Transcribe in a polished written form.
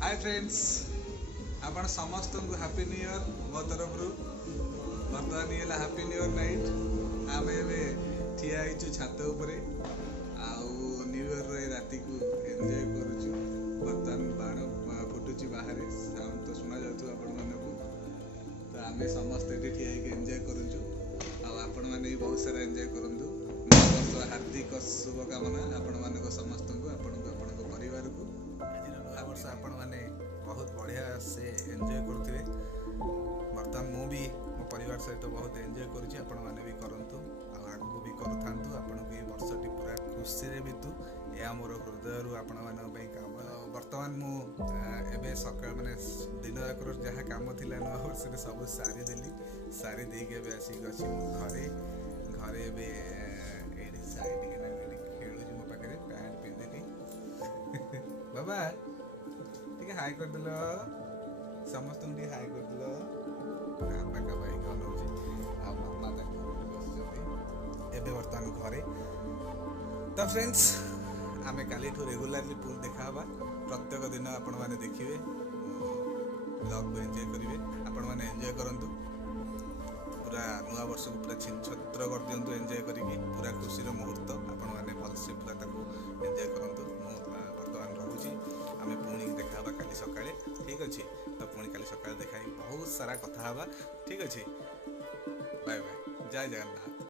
Hi friends, आपण समस्त को हैप्पी न्यू ईयर मो तरफ बर्तमान ये हैप्पी न्यू ईयर नाइट। आम ठिया छात उपरे आउ न्यू ईयर राति को एंजॉय करुचु। बर्तमान बाण फुटुची बाहर साउंड तो शुणा जाऊ आपण मानक, तो आम समस्त ये ठिया एंजॉय करुचु। आपण मैंने बहुत सारा एंजॉय करंतु। हार्दिक शुभकामना आपण मानक समस्त को, आपण परिवार को। आज वर्ष आपण मैंने बहुत बढ़िया से एंजॉय करुवे। बर्तमान मु भी मो परिवार सहित बहुत एंजॉय करुच्ची। आपण मैंने भी करंतु, आगु भी करूथांतु। आपण को वर्षटी पूरा खुशी रे बितु, या मोर हृदय आपण मान काम। बर्तमान मु एबे सकाळ माने दिन जाकर जहाँ काम थिला नवा वर्ष रे सब सारी देली। सारी दे के एबे आसी गछि घरे घरे एबे एडी साइड के ना खेलु जी मो पाखरे पैंट पिंदिली। बाबा ठीक हाई कर दिल, समस्त हाई कर दिल। बाका भाई मामा बस बर्तमान घरे। तो फ्रेंड्स, आमे काली रेगुलारली पुल देखा प्रत्येक दिन आपण माने देखिए, ब्लॉग को एंजॉय करेंगे। आपण माने एंजॉय करंतु, पूरा नुआ वर्ष को पूरा छिन छत्र कर दियंतु। एंजॉय करिके पूरा खुशी रो मुहूर्त आपण माने भलसे पूरा ताको एंजॉय करंतु। बर्तमान रहूची, आमे पुणी देखा काली सकाळे। ठीक अच्छे, तो पुणी काली सकाळे देखा बहुत सारा कथा हवा। ठीक अच्छे, बाय बाय, जय जगन्नाथ।